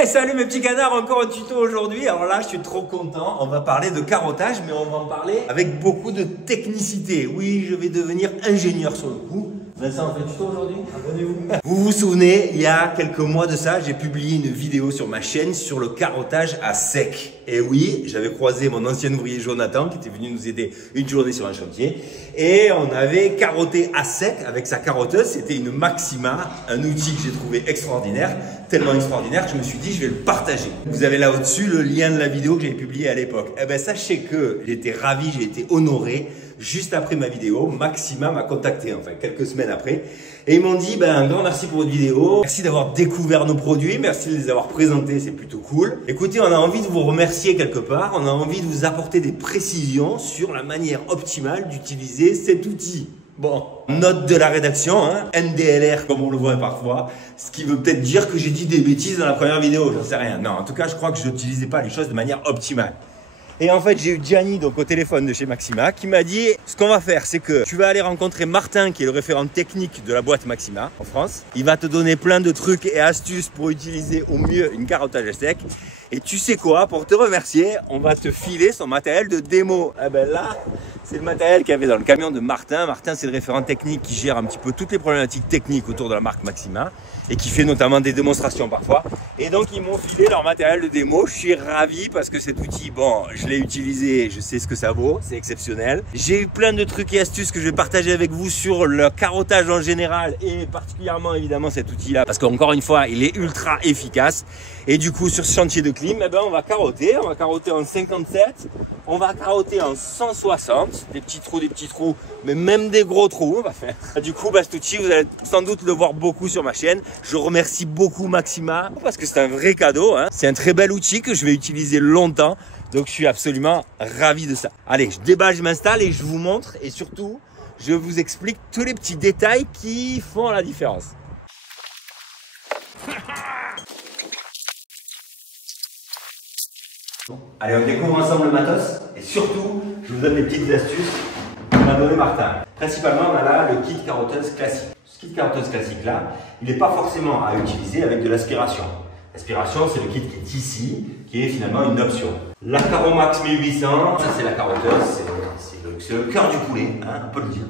Hey, salut mes petits canards, encore un tuto aujourd'hui. Alors là, je suis trop content. On va parler de carottage, mais on va en parler avec beaucoup de technicité. Oui, je vais devenir ingénieur sur le coup. Vincent, on fait un tuto aujourd'hui? Abonnez-vous. Vous vous souvenez, il y a quelques mois de ça, j'ai publié une vidéo sur ma chaîne sur le carottage à sec. Et oui, j'avais croisé mon ancien ouvrier Jonathan qui était venu nous aider une journée sur un chantier. Et on avait carotté à sec avec sa carotteuse. C'était une Maxima, un outil que j'ai trouvé extraordinaire, tellement extraordinaire que je me suis dit je vais le partager. Vous avez là au-dessus le lien de la vidéo que j'avais publiée à l'époque. Eh ben sachez que j'étais ravi, j'ai été honoré. Juste après ma vidéo, Maxima m'a contacté, enfin quelques semaines après, et ils m'ont dit un grand merci pour votre vidéo, merci d'avoir découvert nos produits, merci de les avoir présentés, c'est plutôt cool. Écoutez, on a envie de vous remercier quelque part, on a envie de vous apporter des précisions sur la manière optimale d'utiliser cet outil. Bon, note de la rédaction, hein, NDLR comme on le voit parfois, ce qui veut peut-être dire que j'ai dit des bêtises dans la première vidéo, j'en sais rien. Non, en tout cas, je crois que je n'utilisais pas les choses de manière optimale. Et en fait, j'ai eu Gianni donc au téléphone de chez Maxima qui m'a dit ce qu'on va faire, c'est que tu vas aller rencontrer Martin qui est le référent technique de la boîte Maxima en France. Il va te donner plein de trucs et astuces pour utiliser au mieux une carottage à sec. Et tu sais quoi, pour te remercier, on va te filer son matériel de démo. Eh ben là, c'est le matériel qu'il y avait dans le camion de Martin. Martin, c'est le référent technique qui gère un petit peu toutes les problématiques techniques autour de la marque Maxima et qui fait notamment des démonstrations parfois. Et donc, ils m'ont filé leur matériel de démo. Je suis ravi parce que cet outil, bon, je l'ai utilisé, je sais ce que ça vaut, c'est exceptionnel. J'ai eu plein de trucs et astuces que je vais partager avec vous sur le carottage en général et particulièrement évidemment cet outil-là parce qu'encore une fois, il est ultra efficace. Et du coup, sur ce chantier de clim, eh ben, on va carotter en 57, on va carotter en 160, des petits trous, mais même des gros trous, on va faire. Du coup, cet outil, vous allez sans doute le voir beaucoup sur ma chaîne. Je remercie beaucoup Maxima parce que c'est un vrai cadeau, hein. C'est un très bel outil que je vais utiliser longtemps. Donc, je suis absolument ravi de ça. Allez, je déballe, je m'installe et je vous montre. Et surtout, je vous explique tous les petits détails qui font la différence. Allez, on découvre ensemble le matos et surtout, je vous donne des petites astuces que m'a donné Martin. Principalement, on a là le kit carotteuse classique. Ce kit carotteuse classique là, il n'est pas forcément à utiliser avec de l'aspiration. L'aspiration, c'est le kit qui est ici, qui est finalement une option. La Caromax 1800, ça c'est la carotteuse, c'est le cœur du poulet, hein, on peut le dire.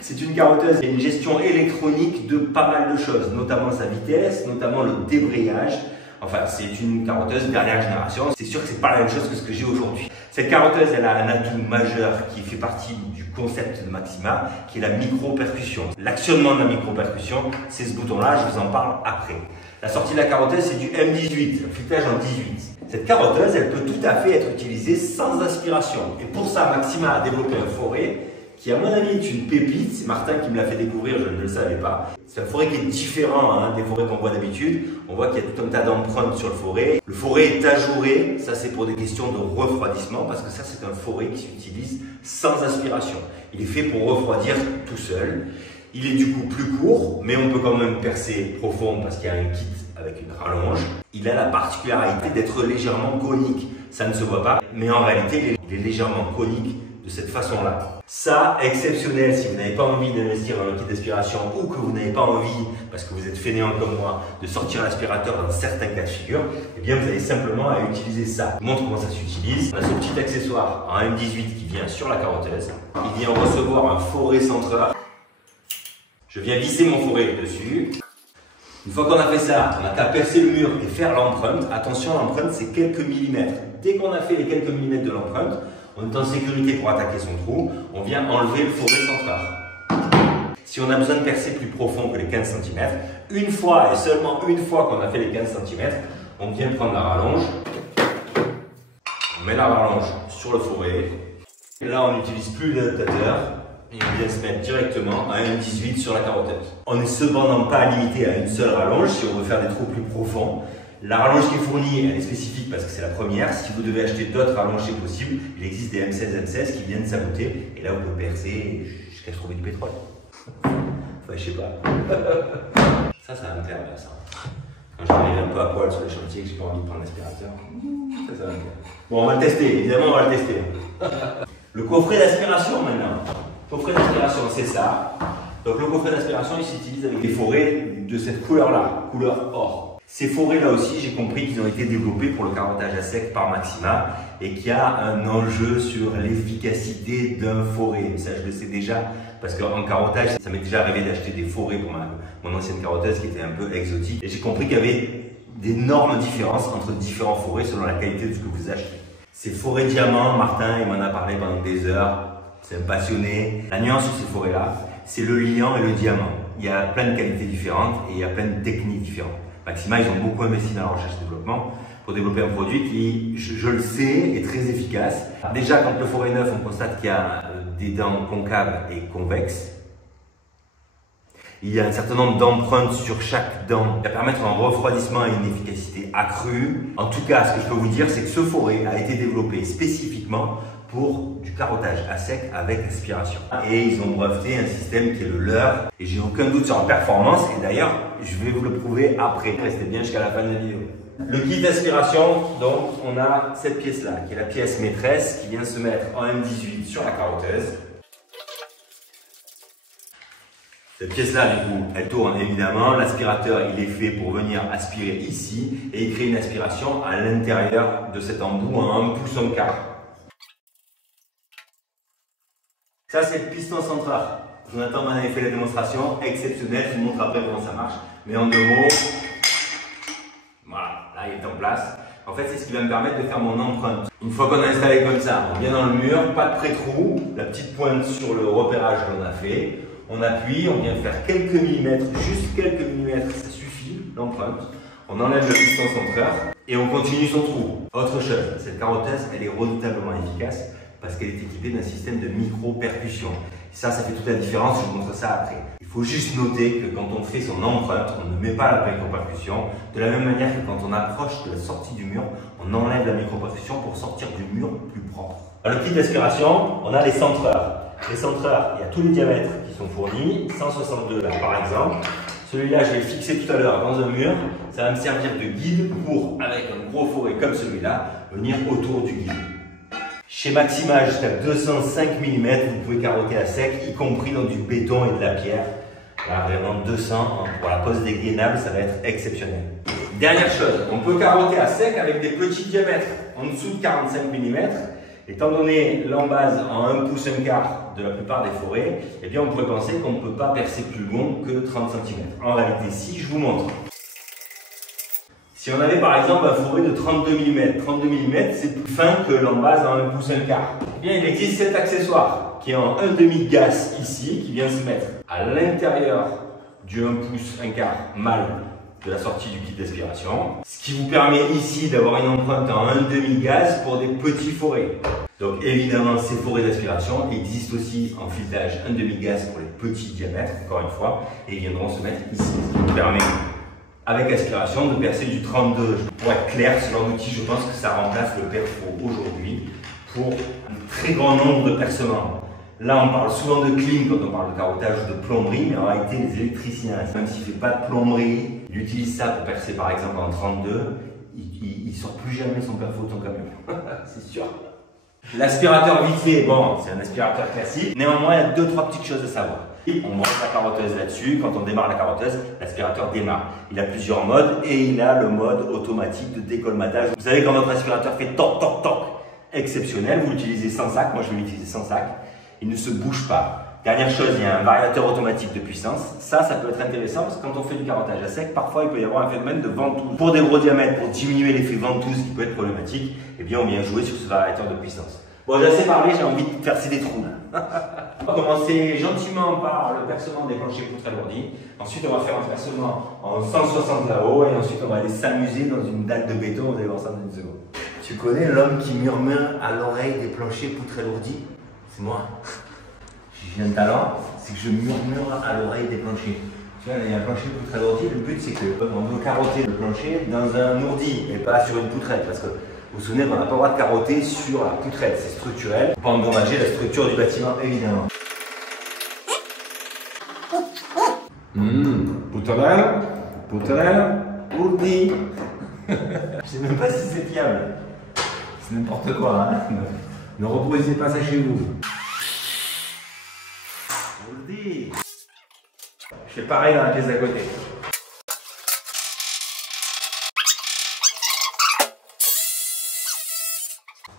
C'est une carotteuse qui a une gestion électronique de pas mal de choses, notamment sa vitesse, notamment le débrayage. Enfin, c'est une carotteuse dernière génération. C'est sûr que c'est pas la même chose que ce que j'ai aujourd'hui. Cette carotteuse, elle a un atout majeur qui fait partie du concept de Maxima, qui est la micro-percussion. L'actionnement de la micro-percussion, c'est ce bouton-là, je vous en parle après. La sortie de la carotteuse, c'est du M18, le filetage en 18. Cette carotteuse, elle peut tout à fait être utilisée sans aspiration. Et pour ça, Maxima a développé un forêt qui, à mon avis, est une pépite. C'est Martin qui me l'a fait découvrir, je ne le savais pas. C'est un forêt qui est différent des forêts qu'on voit d'habitude. On voit qu'il y a tout un tas d'empreintes sur le forêt. Le forêt est ajouré, ça c'est pour des questions de refroidissement, parce que ça c'est un forêt qui s'utilise sans aspiration. Il est fait pour refroidir tout seul. Il est du coup plus court, mais on peut quand même percer profond parce qu'il y a un kit avec une rallonge. Il a la particularité d'être légèrement conique. Ça ne se voit pas, mais en réalité il est légèrement conique de cette façon-là. Ça, exceptionnel, si vous n'avez pas envie d'investir dans le kit d'aspiration ou que vous n'avez pas envie, parce que vous êtes fainéant comme moi, de sortir l'aspirateur dans certains cas de figure, eh bien vous avez simplement à utiliser ça. Je vous montre comment ça s'utilise. On a ce petit accessoire en M18 qui vient sur la carotteuse. Il vient recevoir un forêt centreur. Je viens visser mon forêt dessus. Une fois qu'on a fait ça, on n'a qu'à percer le mur et faire l'empreinte. Attention, l'empreinte c'est quelques millimètres. Dès qu'on a fait les quelques millimètres de l'empreinte, on est en sécurité pour attaquer son trou, on vient enlever le forêt centreur. Si on a besoin de percer plus profond que les 15 cm, une fois et seulement une fois qu'on a fait les 15 cm, on vient prendre la rallonge, on met la rallonge sur le forêt, et là on n'utilise plus l'adaptateur, et on vient se mettre directement à 1,18 sur la carotteuse. On n'est cependant pas limité à une seule rallonge si on veut faire des trous plus profonds. La rallonge qui est fournie, elle est spécifique parce que c'est la première. Si vous devez acheter d'autres rallonges, c'est possible. Il existe des M16, M16 qui viennent s'ajouter. Et là, on peut percer jusqu'à trouver du pétrole. Enfin, je sais pas. Ça va me plaire, ça. Quand j'arrive un peu à poil sur les chantiers, que j'ai pas envie de prendre l'aspirateur. Ça va me plaire. Bon, on va le tester. Évidemment, on va le tester. Le coffret d'aspiration, maintenant. Le coffret d'aspiration, c'est ça. Donc, le coffret d'aspiration, il s'utilise avec des forêts de cette couleur-là, couleur or. Ces forêts là aussi, j'ai compris qu'ils ont été développés pour le carottage à sec par Maxima et qu'il y a un enjeu sur l'efficacité d'un forêt. Ça, je le sais déjà parce qu'en carottage, ça m'est déjà arrivé d'acheter des forêts pour mon ancienne carotteuse qui était un peu exotique. Et j'ai compris qu'il y avait d'énormes différences entre différents forêts selon la qualité de ce que vous achetez. Ces forêts diamants, Martin, il m'en a parlé pendant des heures. C'est un passionné. La nuance sur ces forêts-là, c'est le liant et le diamant. Il y a plein de qualités différentes et il y a plein de techniques différentes. Maxima, ils ont beaucoup investi dans la recherche et développement pour développer un produit qui, je le sais, est très efficace. Déjà, quand le forêt neuf, on constate qu'il y a des dents concaves et convexes. Il y a un certain nombre d'empreintes sur chaque dent qui va permettre un refroidissement et une efficacité accrue. En tout cas, ce que je peux vous dire, c'est que ce forêt a été développé spécifiquement pour du carottage à sec avec aspiration. Et ils ont breveté un système qui est le leur. Et j'ai aucun doute sur la performance. Et d'ailleurs, je vais vous le prouver après. Restez bien jusqu'à la fin de la vidéo. Le kit d'aspiration, donc on a cette pièce-là, qui est la pièce maîtresse, qui vient se mettre en M18 sur la carotteuse. Cette pièce-là, du coup, elle tourne évidemment. L'aspirateur, il est fait pour venir aspirer ici et il crée une aspiration à l'intérieur de cet embout en 1,1 pouce. Ça, c'est le piston central. Jonathan m'en avait fait la démonstration, exceptionnelle. Je vous montre après comment ça marche. Mais en 2 mots, voilà, là, il est en place. En fait, c'est ce qui va me permettre de faire mon empreinte. Une fois qu'on a installé comme ça, on vient dans le mur, pas de pré-trou, la petite pointe sur le repérage qu'on a fait. On appuie, on vient faire quelques millimètres, juste quelques millimètres, ça suffit, l'empreinte. On enlève le piston centreur et on continue son trou. Autre chose, cette carotteuse, elle est redoutablement efficace parce qu'elle est équipée d'un système de micro-percussion. Ça fait toute la différence, je vous montre ça après. Il faut juste noter que quand on fait son empreinte, on ne met pas la micro-percussion. De la même manière que quand on approche de la sortie du mur, on enlève la micro-percussion pour sortir du mur plus propre. Dans le kit d'aspiration, on a les centreurs. Les centreurs, il y a tous les diamètres qui sont fournis, 162 là par exemple. Celui-là, je l'ai fixé tout à l'heure dans un mur. Ça va me servir de guide pour, avec un gros forêt comme celui-là, venir autour du guide. Chez Maxima, jusqu'à 205 mm, vous pouvez carotter à sec, y compris dans du béton et de la pierre. Là, vraiment 200, pour la pose des gainables, ça va être exceptionnel. Dernière chose, on peut carotter à sec avec des petits diamètres, en dessous de 45 mm. Étant donné l'embase en 1,1 pouce de la plupart des forêts, eh bien on pourrait penser qu'on ne peut pas percer plus long que 30 cm. En réalité, si je vous montre, si on avait par exemple un forêt de 32 mm, 32 mm c'est plus fin que l'embase en 1,1 pouce. Eh bien il existe cet accessoire qui est en 1/2 gas ici, qui vient se mettre à l'intérieur du 1,1 pouce mâle de la sortie du kit d'aspiration, ce qui vous permet ici d'avoir une empreinte en 1/2 gaz pour des petits forêts. Donc évidemment, ces forêts d'aspiration existent aussi en filetage 1/2 gaz pour les petits diamètres, encore une fois, et ils viendront se mettre ici, ce qui vous permet, avec aspiration, de percer du 32. Pour être clair, ce genre d'outil, je pense que ça remplace le perfo aujourd'hui pour un très grand nombre de percements. Là, on parle souvent de clean quand on parle de carottage ou de plomberie, mais en réalité, les électriciens, même s'il ne fait pas de plomberie, il utilise ça pour percer par exemple en 32, il ne sort plus jamais son perfo de son camion, c'est sûr. L'aspirateur vite fait, bon, c'est un aspirateur classique, néanmoins, il y a 2-3 petites choses à savoir. On branche la carotteuse là-dessus, quand on démarre la carotteuse, l'aspirateur démarre. Il a plusieurs modes et il a le mode automatique de décolmatage. Vous savez quand votre aspirateur fait toc toc toc, exceptionnel, vous l'utilisez sans sac, moi je vais l'utiliser sans sac. Il ne se bouge pas. Dernière chose, il y a un variateur automatique de puissance. Ça peut être intéressant parce que quand on fait du carottage à sec, parfois il peut y avoir un phénomène de ventouse. Pour des gros diamètres, pour diminuer l'effet ventouse qui peut être problématique, eh bien on vient jouer sur ce variateur de puissance. Bon, j'ai assez parlé, j'ai envie de percer des trous là. On va commencer gentiment par le percement des planchers poutres alourdis. Ensuite, on va faire un percement en 160 là-haut et ensuite on va aller s'amuser dans une dalle de béton. Vous allez voir ça dans une seconde. Tu connais l'homme qui murmure à l'oreille des planchers poutres alourdis? C'est moi. J'ai un talent, c'est que je murmure à l'oreille des planchers. Tu vois, il y a un plancher poutre alourdi, le but c'est qu'on veut carotter le plancher dans un ourdi et pas sur une poutrette. Parce que vous vous souvenez qu'on n'a pas le droit de carotter sur la poutrette, c'est structurel. Pour pas endommager la structure du bâtiment, évidemment. Poutrelle, ourdi. Je sais même pas si c'est fiable. C'est n'importe quoi, hein. Ne reproduisez pas ça chez vous. Je vous le dis. Je fais pareil dans la pièce d'à côté.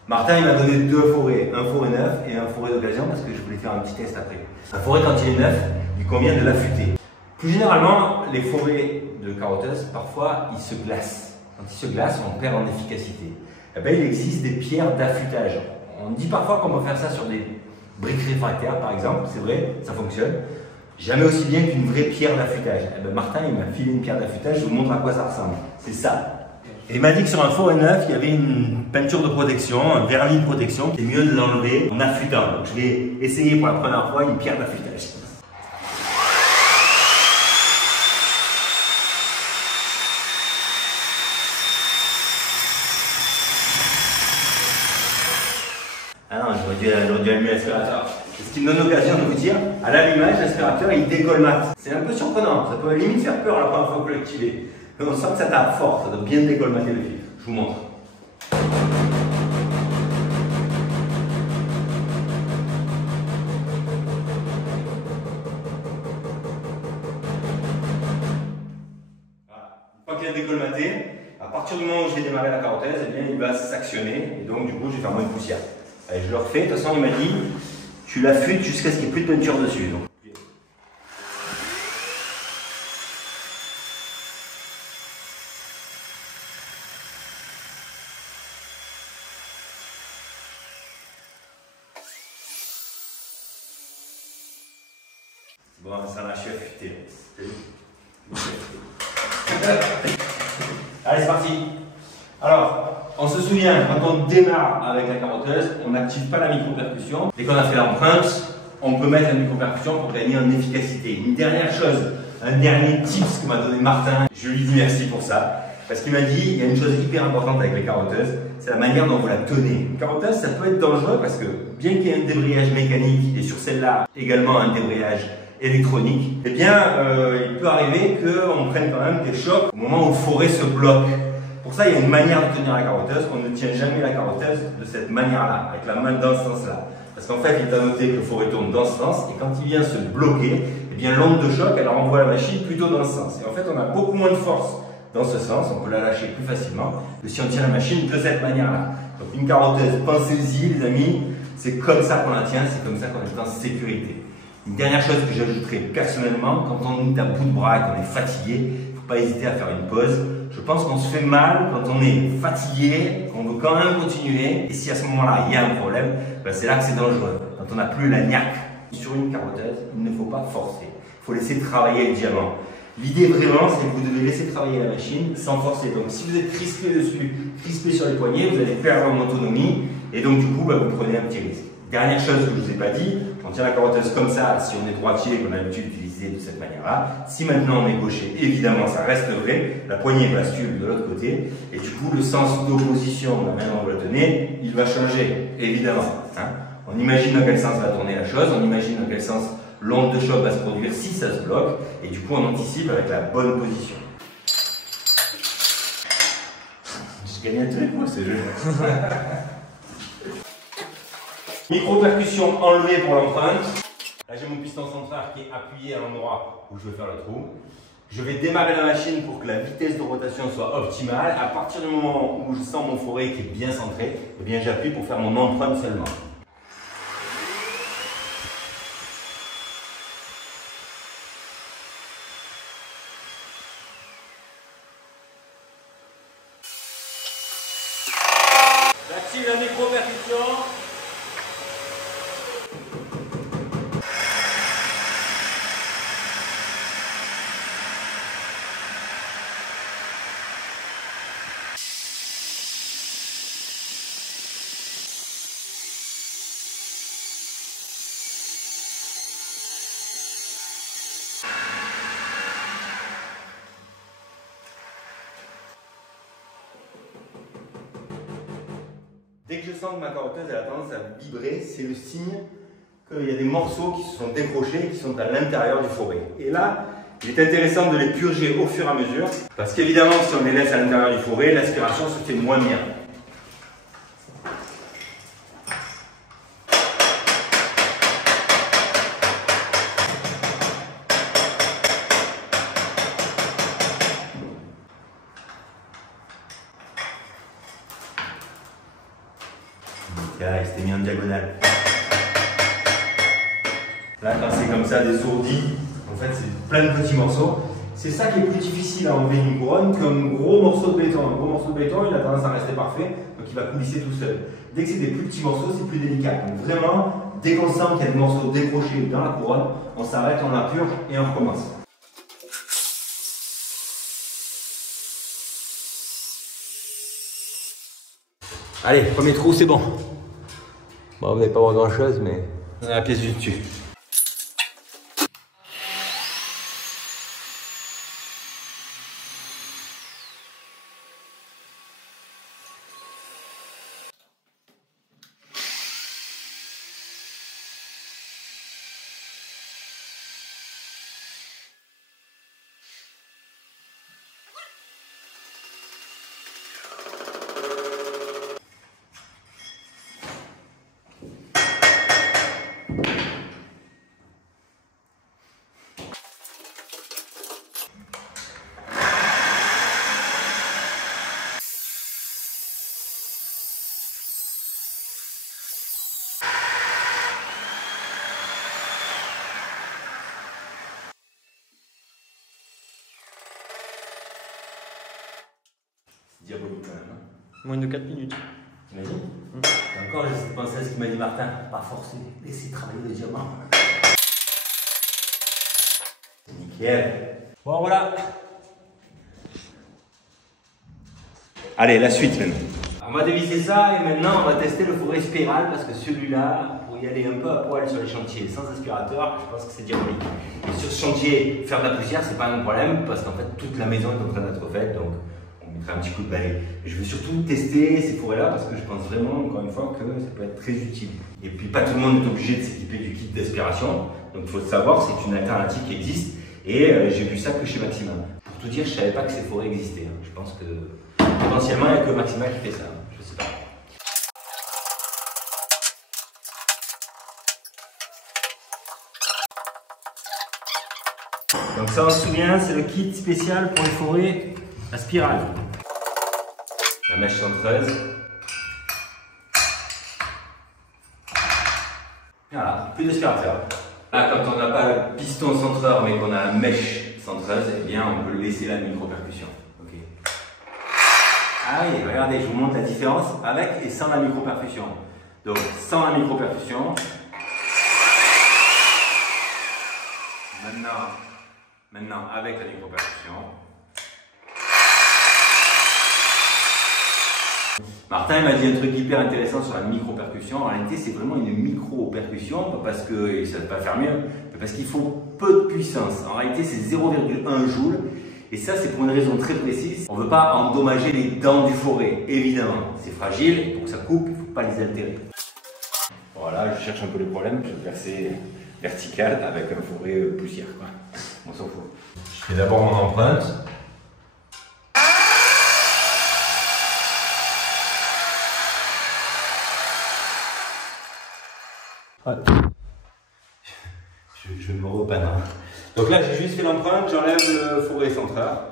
Martin, il m'a donné deux forêts, un forêt neuf et un forêt d'occasion parce que je voulais faire un petit test après. Un forêt, quand il est neuf, il convient de l'affûter. Plus généralement, les forêts de carotteuse, parfois, ils se glacent. Quand ils se glacent, on perd en efficacité. Eh bien, il existe des pierres d'affûtage. On dit parfois qu'on peut faire ça sur des briques réfractaires, par exemple. C'est vrai, ça fonctionne. Jamais aussi bien qu'une vraie pierre d'affûtage. Eh bien, Martin, il m'a filé une pierre d'affûtage. Je vous montre à quoi ça ressemble. C'est ça. Et il m'a dit que sur un forêt neuf, il y avait une peinture de protection, un vernis de protection. C'est mieux de l'enlever en affûtant. Donc, je vais essayer pour la première fois une pierre d'affûtage. Ah non, j'aurais dû allumer l'aspirateur. Ce qui me donne l'occasion de vous dire, à l'allumage, l'aspirateur il décolmate. C'est un peu surprenant, ça peut limite faire peur la première fois que vous l'activez. Mais on sent que ça tape fort, ça doit bien décolmater le fil. Je vous montre. Voilà. Une fois qu'il a décolmaté, à partir du moment où je vais démarrer la carotteuse, eh bien, il va s'actionner et donc du coup je vais faire moins de poussière. Allez, je le refais, de toute façon il m'a dit tu l'affûtes jusqu'à ce qu'il n'y ait plus de peinture dessus. Donc. Bon, ça l'a affûté. Allez, c'est parti. Alors, on se souvient, quand on démarre avec la carotteuse, on n'active pas la micro-percussion. Dès qu'on a fait l'empreinte, on peut mettre la micro-percussion pour gagner en efficacité. Une dernière chose, un dernier tips que m'a donné Martin, je lui dis merci pour ça. Parce qu'il m'a dit, il y a une chose hyper importante avec les carotteuses, c'est la manière dont vous la tenez. Une carotteuse, ça peut être dangereux parce que, bien qu'il y ait un débrayage mécanique, et sur celle-là également un débrayage électronique, eh bien, il peut arriver qu'on prenne quand même des chocs au moment où le forêt se bloque. Pour ça, il y a une manière de tenir la carotteuse. On ne tient jamais la carotteuse de cette manière-là, avec la main dans ce sens-là. Parce qu'en fait, il est à noter que le forêt tourne dans ce sens, et quand il vient se bloquer, eh bien, l'onde de choc, elle renvoie la machine plutôt dans le sens. Et en fait, on a beaucoup moins de force dans ce sens, on peut la lâcher plus facilement que si on tient la machine de cette manière-là. Donc, une carotteuse, pensez-y, les amis, c'est comme ça qu'on la tient, c'est comme ça qu'on est en sécurité. Une dernière chose que j'ajouterais personnellement, quand on est à bout de bras et qu'on est fatigué, il ne faut pas hésiter à faire une pause. Je pense qu'on se fait mal quand on est fatigué, qu'on veut quand même continuer. Et si à ce moment-là, il y a un problème, ben c'est là que c'est dangereux. Quand on n'a plus la niaque. Sur une carotteuse, il ne faut pas forcer. Il faut laisser travailler le diamant. L'idée vraiment, c'est que vous devez laisser travailler la machine sans forcer. Donc si vous êtes crispé dessus, crispé sur les poignets, vous allez perdre en autonomie. Et donc du coup, ben, vous prenez un petit risque. Dernière chose que je ne vous ai pas dit, on tient la carotteuse comme ça si on est droitier et qu'on a l'habitude d'utiliser de cette manière-là. Si maintenant on est gaucher, évidemment ça reste vrai, la poignée bascule de l'autre côté et du coup le sens d'opposition de la manière dont vous la tenez, il va changer, évidemment. Hein. On imagine dans quel sens va tourner la chose, on imagine dans quel sens l'onde de choc va se produire si ça se bloque et du coup on anticipe avec la bonne position. J'ai gagné un truc moi ce jeu. Micro-percussion enlevée pour l'empreinte. Là j'ai mon piston central qui est appuyé à l'endroit où je vais faire le trou. Je vais démarrer la machine pour que la vitesse de rotation soit optimale. À partir du moment où je sens mon forêt qui est bien centré, eh bien j'appuie pour faire mon empreinte seulement. J'active la micro-percussion. Dès que je sens que ma carotteuse a tendance à vibrer, c'est le signe qu'il y a des morceaux qui se sont décrochés et qui sont à l'intérieur du forêt. Et là, il est intéressant de les purger au fur et à mesure, parce qu'évidemment, si on les laisse à l'intérieur du forêt, l'aspiration se fait moins bien. parce que là, il s'était mis en diagonale. Là, quand c'est comme ça, des ourdis, en fait, c'est plein de petits morceaux. C'est ça qui est plus difficile à enlever une couronne qu'un gros morceau de béton. Un gros morceau de béton, il a tendance à rester parfait, donc il va coulisser tout seul. Dès que c'est des plus petits morceaux, c'est plus délicat. Donc vraiment, dès qu'on sent qu'il y a des morceaux décrochés dans la couronne, on s'arrête, on la purge et on recommence. Allez, premier trou, c'est bon. Bon, vous n'allez pas voir grand chose, mais on a la pièce du dessus. Diabolique quand même. Moins de 4 minutes. T'imagines? Encore, j'ai cette pensée à ce qu'il m'a dit Martin, pas forcer, laissez travailler les diamants. C'est nickel. Bon, voilà. Allez, la suite maintenant. On va dévisser ça et maintenant on va tester le fourré spiral parce que celui-là, pour y aller un peu à poil sur les chantiers sans aspirateur, je pense que c'est diabolique. Et sur ce chantier, faire de la poussière, c'est pas un problème parce qu'en fait toute la maison est en train d'être faite, donc on mettra un petit coup de balai. Je veux surtout tester ces fourrés-là parce que je pense vraiment, encore une fois, que ça peut être très utile. Et puis pas tout le monde est obligé de s'équiper du kit d'aspiration, donc il faut le savoir, c'est une alternative qui existe et j'ai vu ça que chez Maxima. Pour tout dire, je savais pas que ces fourrés existaient. Je pense que potentiellement il n'y a que Maxima qui fait ça, je sais pas. Donc ça on se souvient, c'est le kit spécial pour les fourrés à spirale. La mèche centreuse. Voilà, plus d'aspirateur. Là, quand on n'a pas le piston centreur mais qu'on a la mèche centreuse, eh bien on peut laisser la micro-percussion. Okay. Ah oui, regardez, je vous montre la différence avec et sans la micro-percussion. Donc sans la micro-percussion. Maintenant avec la micro-percussion. Martin m'a dit un truc hyper intéressant sur la micro-percussion. En réalité, c'est vraiment une micro-percussion, pas parce que ça ne va pas faire mieux, mais parce qu'il faut peu de puissance. En réalité, c'est 0,1 joule. Et ça, c'est pour une raison très précise. On ne veut pas endommager les dents du fourré, évidemment. C'est fragile, et pour que ça coupe, il ne faut pas les altérer. Voilà, je cherche un peu les problèmes. Je vais verser vertical avec un fourré poussière, quoi. On s'en fout. Je fais d'abord mon empreinte. Ouais. Je me repanne. Hein. Donc là, j'ai juste fait l'empreinte, j'enlève le fourré centreur.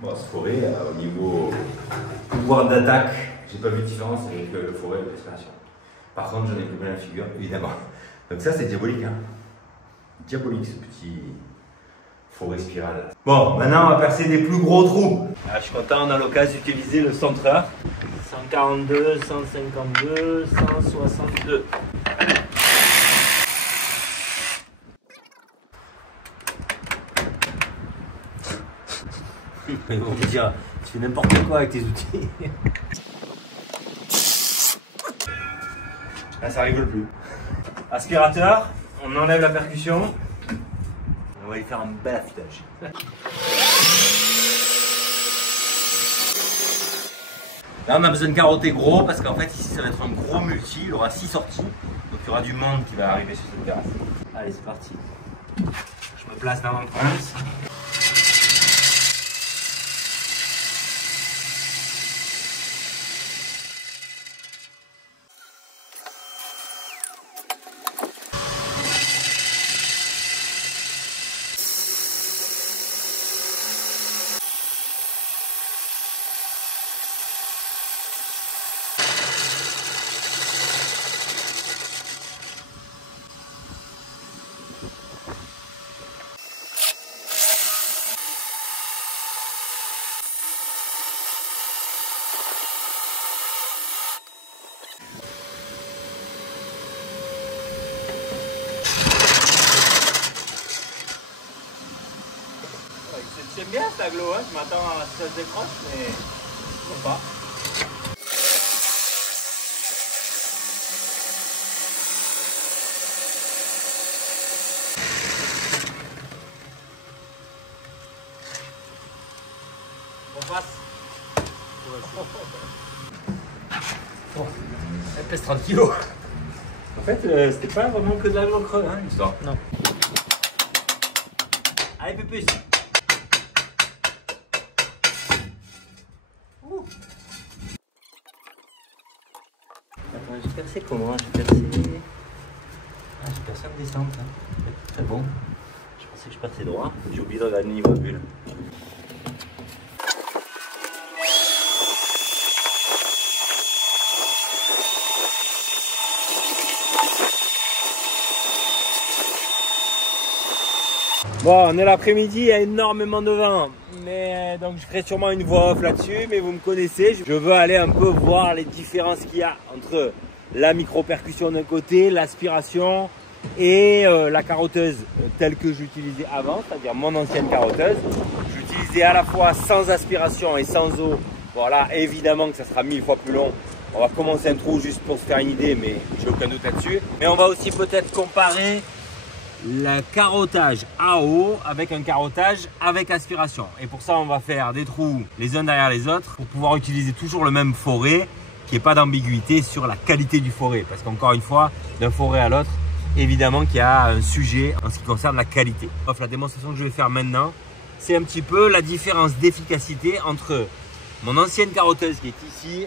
Bon, ce fourré, au niveau pouvoir d'attaque, j'ai pas vu de différence avec le fourré de l'expiration. Par contre, j'en ai plus la figure, évidemment. Donc ça, c'est diabolique, hein. Diabolique, ce petit fourré spirale. Bon, maintenant, on va percer des plus gros trous. Ah, je suis content, on a l'occasion d'utiliser le centreur. 142, 152, 162. Ils vont me dire, tu fais n'importe quoi avec tes outils. Là, ça rigole plus. Aspirateur, on enlève la percussion. On va lui faire un bel affûtage. Là, on a besoin de carotter gros parce qu'en fait, ici, ça va être un gros multi. Il aura 6 sorties. Donc, il y aura du monde qui va arriver sur cette terrasse. Allez, c'est parti. Je me place dans l'entrance. J'aime bien cet aglo, hein. Je m'attends à ce que ça se décroche, mais je sais pas. On passe. Bon, elle pèse 30 kg. En fait, c'était pas vraiment que de l'aglo creux, hein, l'histoire. Non. Allez, Pépus. Attends, j'ai percé comment? J'ai percé en descente. Hein. Très bon. Je pensais que je perçais droit. J'ai oublié de regarder le niveau de bulle. Bon, on est l'après-midi, il y a énormément de vent, mais donc je ferai sûrement une voix off là-dessus, mais vous me connaissez, je veux aller un peu voir les différences qu'il y a entre la micro-percussion d'un côté, l'aspiration et la carotteuse telle que j'utilisais avant, c'est-à-dire mon ancienne carotteuse. J'utilisais à la fois sans aspiration et sans eau. Voilà, évidemment que ça sera 1000 fois plus long. On va commencer un trou juste pour se faire une idée, mais j'ai aucun doute là-dessus. Mais on va aussi peut-être comparer le carottage à eau avec un carottage avec aspiration. Et pour ça, on va faire des trous les uns derrière les autres pour pouvoir utiliser toujours le même forêt, qu'il n'y ait pas d'ambiguïté sur la qualité du forêt. Parce qu'encore une fois, d'un forêt à l'autre, évidemment qu'il y a un sujet en ce qui concerne la qualité. Bref, la démonstration que je vais faire maintenant, c'est un petit peu la différence d'efficacité entre mon ancienne carotteuse qui est ici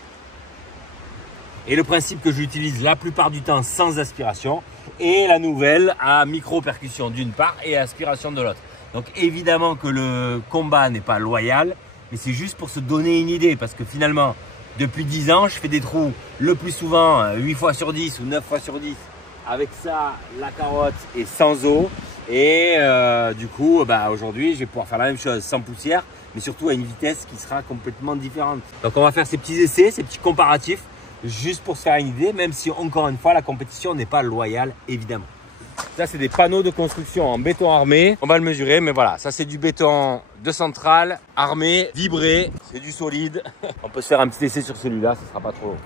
et le principe que j'utilise la plupart du temps sans aspiration et la nouvelle à micro-percussion d'une part et aspiration de l'autre. Donc évidemment que le combat n'est pas loyal, mais c'est juste pour se donner une idée parce que finalement, depuis 10 ans, je fais des trous le plus souvent 8 fois sur 10 ou 9 fois sur 10 avec ça, la carotte et sans eau. Et du coup, aujourd'hui, je vais pouvoir faire la même chose sans poussière, mais surtout à une vitesse qui sera complètement différente. Donc on va faire ces petits essais, ces petits comparatifs, juste pour se faire une idée, même si encore une fois la compétition n'est pas loyale évidemment. Ça c'est des panneaux de construction en béton armé, on va le mesurer, mais voilà, ça c'est du béton de centrale, armé, vibré, c'est du solide. On peut se faire un petit essai sur celui-là, ça sera pas trop long.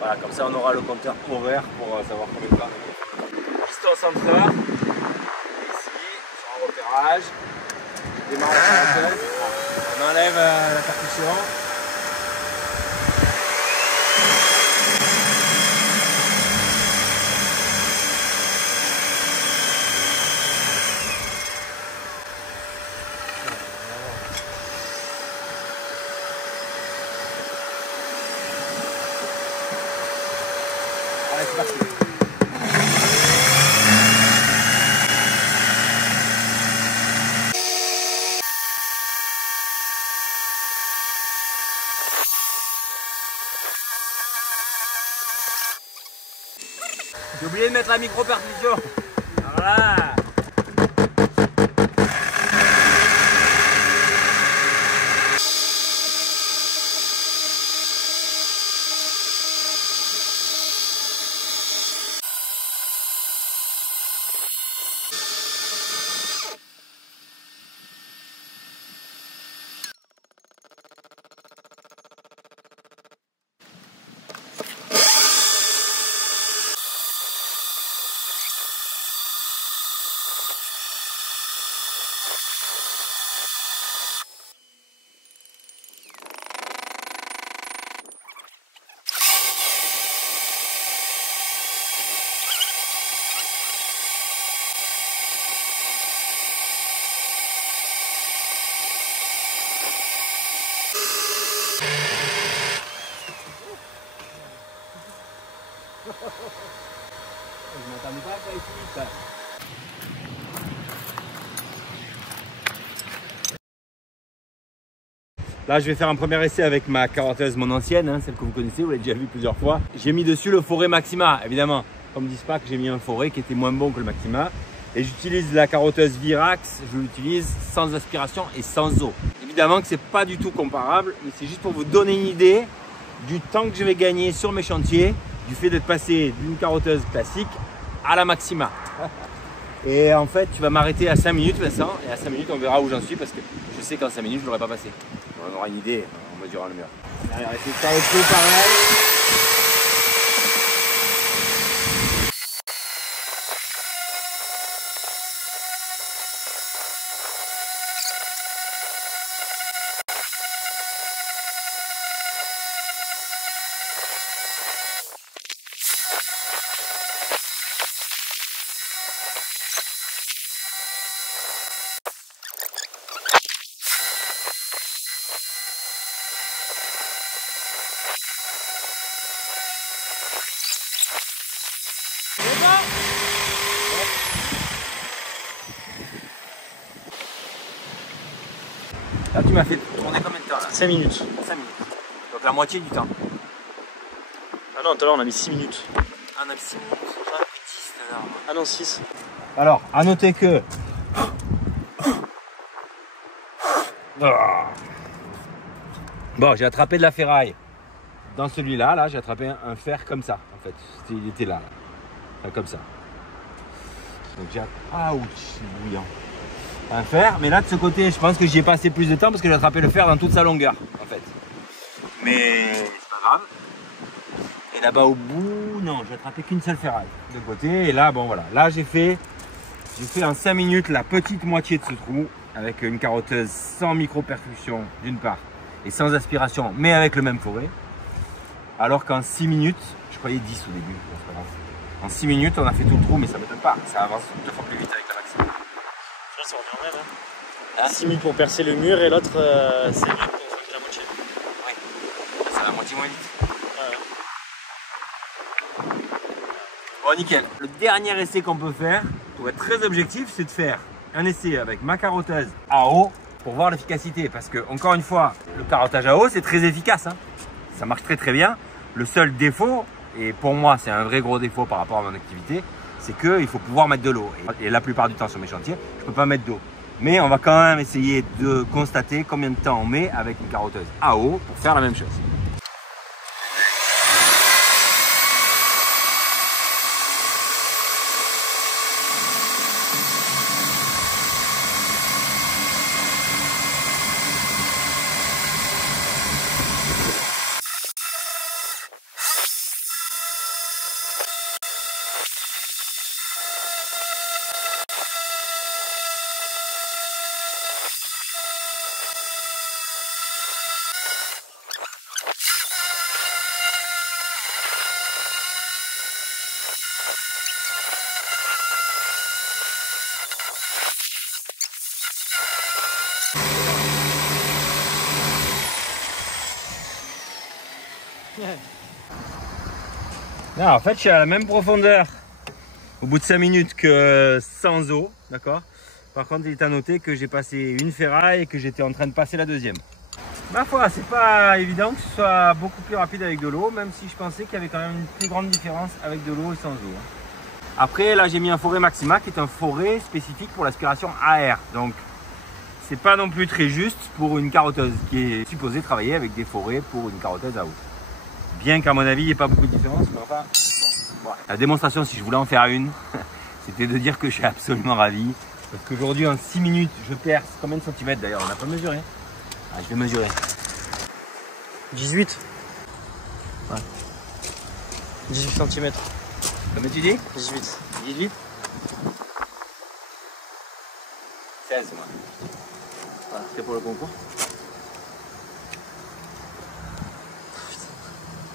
Voilà, comme ça on aura le compteur horaire pour savoir combien de temps on est. Piston centreur, ici, sur un repérage, je démarre la carotteuse, on enlève la percussion. Allez, c'est parti. J'ai oublié de mettre la micro-percussion. Voilà. Je m'attendais pas à ça ici vite. Là, je vais faire un premier essai avec ma carotteuse, mon ancienne, hein, celle que vous connaissez, vous l'avez déjà vu plusieurs fois. J'ai mis dessus le Forêt Maxima, évidemment. Comme disent pas que j'ai mis un Forêt qui était moins bon que le Maxima. Et j'utilise la carotteuse Virax, je l'utilise sans aspiration et sans eau. Évidemment que c'est pas du tout comparable, mais c'est juste pour vous donner une idée du temps que je vais gagner sur mes chantiers, du fait d'être passé d'une carotteuse classique à la Maxima. Et en fait, tu vas m'arrêter à 5 minutes, Vincent, et à 5 minutes, on verra où j'en suis, parce que je sais qu'en 5 minutes, je ne l'aurai pas passé. On aura une idée en mesurant le mur. Allez, on va essayer de faire le coup pareil. Là, tu m'as fait tourner combien de temps là? 5 minutes. 5 minutes. Donc la moitié du temps. Ah non, tout à l'heure on a mis 6 minutes. Ah, on a mis 6 minutes. J'en ai mis 10 tout à l'heure. Ah non, 6. Alors, à noter que. Bon, j'ai attrapé de la ferraille. Dans celui-là, là, j'ai attrapé un fer comme ça, en fait. Il était là. Enfin, comme ça. Donc j'ai. Ah, ouch, c'est bouillant. Un fer, mais là de ce côté, je pense que j'y ai passé plus de temps parce que j'ai attrapé le fer dans toute sa longueur, en fait. Mais c'est pas grave. Et là-bas au bout, non, j'ai attrapé qu'une seule ferraille de côté. Et là, bon voilà, là j'ai fait en 5 minutes la petite moitié de ce trou avec une carotteuse sans micro-percussion d'une part et sans aspiration, mais avec le même Forêt. Alors qu'en 6 minutes, je croyais 10 au début, c'est pas grave. En 6 minutes, on a fait tout le trou, mais ça ne m'étonne pas, ça avance 2 fois plus vite avec la Maxima. Ça revient au même. Hein. 6 minutes pour percer le mur et l'autre 5 minutes pour faire la moitié. Oui, c'est la moitié moins vite. Bon, nickel. Le dernier essai qu'on peut faire, pour être très objectif, c'est de faire un essai avec ma carotteuse à eau pour voir l'efficacité. Parce que, encore une fois, le carottage à eau, c'est très efficace. Hein. Ça marche très très bien. Le seul défaut, et pour moi, c'est un vrai gros défaut par rapport à mon activité, c'est qu'il faut pouvoir mettre de l'eau. Et la plupart du temps sur mes chantiers, je ne peux pas mettre d'eau. Mais on va quand même essayer de constater combien de temps on met avec une carotteuse à eau pour faire la même chose. Non, en fait, je suis à la même profondeur au bout de 5 minutes que sans eau, d'accord? Par contre, il est à noter que j'ai passé une ferraille et que j'étais en train de passer la deuxième. Ma foi, c'est pas évident que ce soit beaucoup plus rapide avec de l'eau, même si je pensais qu'il y avait quand même une plus grande différence avec de l'eau et sans eau. Après, là, j'ai mis un Forêt Maxima qui est un Forêt spécifique pour l'aspiration à air. Donc, c'est pas non plus très juste pour une carotteuse qui est supposée travailler avec des forêts pour une carotteuse à eau. Bien qu'à mon avis, il n'y ait pas beaucoup de différence, mais enfin, bon. La démonstration, si je voulais en faire une, c'était de dire que je suis absolument ravi. Parce qu'aujourd'hui, en 6 minutes, je perce combien de centimètres d'ailleurs? On n'a pas mesuré. Ah, je vais mesurer. 18. Ouais. 18 cm. Combien tu dis? 18. 18. 16 moi. Voilà, c'est pour le concours.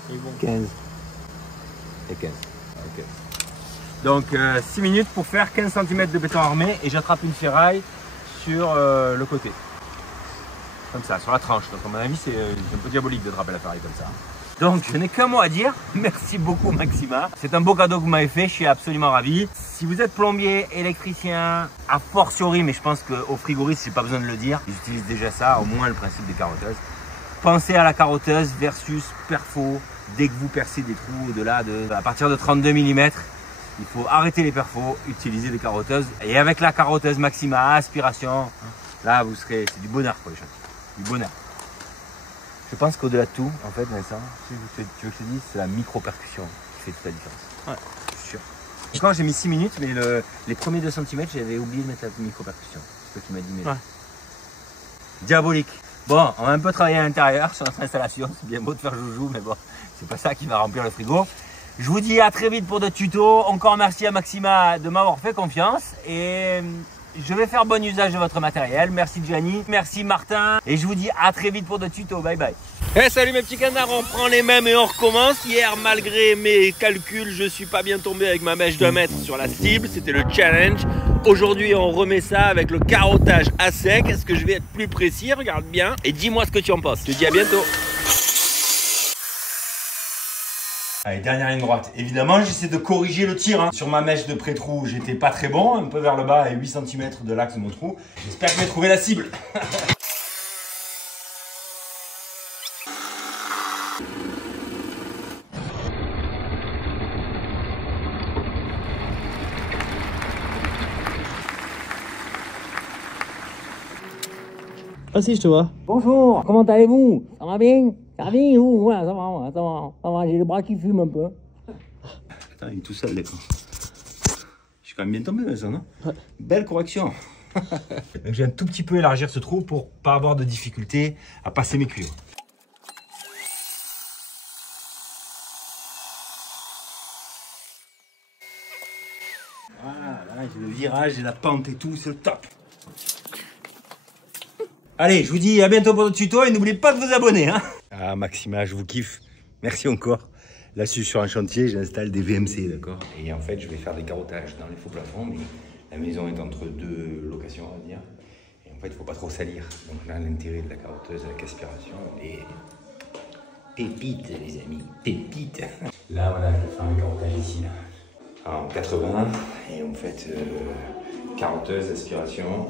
Il est bon. 15. Et 15. Ok. Donc 6 minutes pour faire 15 cm de béton armé et j'attrape une ferraille sur le côté. Comme ça, sur la tranche. Donc à mon avis, c'est un peu diabolique de draper la ferraille comme ça. Donc je n'ai qu'un mot à dire. Merci beaucoup Maxima. C'est un beau cadeau que vous m'avez fait, je suis absolument ravi. Si vous êtes plombier, électricien, a fortiori, mais je pense qu'au frigoriste, j'ai pas besoin de le dire, ils utilisent déjà ça, au moins le principe des carotteuses. Pensez à la carotteuse versus perfo. Dès que vous percez des trous au-delà de, à partir de 32 mm, il faut arrêter les perfos, utiliser des carotteuses. Et avec la carotteuse Maxima aspiration, là vous serez, c'est du bonheur pour les chantiers, du bonheur. Je pense qu'au-delà de tout, en fait, Vincent, tu veux que je te dise, c'est la micro-percussion qui fait toute la différence. Ouais. Je suis sûr. Et quand j'ai mis 6 minutes, mais les premiers 2 cm, j'avais oublié de mettre la micro-percussion. C'est toi qui m'as dit, mais... Ouais. Diabolique. Bon, on va un peu travailler à l'intérieur sur notre installation. C'est bien beau de faire joujou, mais bon, c'est pas ça qui va remplir le frigo. Je vous dis à très vite pour d'autres tutos. Encore merci à Maxima de m'avoir fait confiance. Et je vais faire bon usage de votre matériel. Merci Gianni, merci Martin. Et je vous dis à très vite pour d'autres tutos. Bye bye. Hey, salut mes petits canards, on prend les mêmes et on recommence. Hier, malgré mes calculs, je suis pas bien tombé avec ma mèche d'1 mètre sur la cible. C'était le challenge. Aujourd'hui, on remet ça avec le carottage à sec. Est-ce que je vais être plus précis? Regarde bien et dis-moi ce que tu en penses. Je te dis à bientôt. Allez, dernière ligne droite. Évidemment, j'essaie de corriger le tir. Hein. Sur ma mèche de pré-trou, j'étais pas très bon. Un peu vers le bas et 8 cm de l'axe de mon trou. J'espère que je vais trouver la cible. Ah si, je te vois. Bonjour, comment allez-vous? Ça va bien? Ça va bien? Ouais, ça va, j'ai le bras qui fume un peu. Attends, il est tout seul, d'accord. Je suis quand même bien tombé, ça, non? Ouais. Belle correction. Donc, je vais un tout petit peu élargir ce trou pour pas avoir de difficulté à passer mes cuivres. Voilà, là, j'ai le virage, j'ai la pente et tout, c'est le top. Allez, je vous dis à bientôt pour d'autres tutos et n'oubliez pas de vous abonner. Hein. Ah, Maxima, je vous kiffe. Merci encore. Là, je suis sur un chantier, j'installe des VMC, d'accord? Et en fait, je vais faire des carottages dans les faux plafonds, mais la maison est entre 2 locations, on va dire. Et en fait, il ne faut pas trop salir. Donc là, l'intérêt de la carotteuse avec aspiration, et pépite, les amis, pépite. Là, voilà, je vais faire un carottage ici, là. En 80, et en fait, carotteuse, aspiration.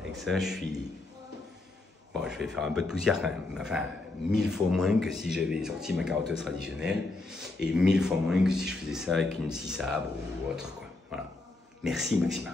Avec ça, je suis... Bon, je vais faire un peu de poussière quand même. Enfin, 1000 fois moins que si j'avais sorti ma carotteuse traditionnelle. Et 1000 fois moins que si je faisais ça avec une scie sabre ou autre, quoi. Voilà. Merci, Maxima.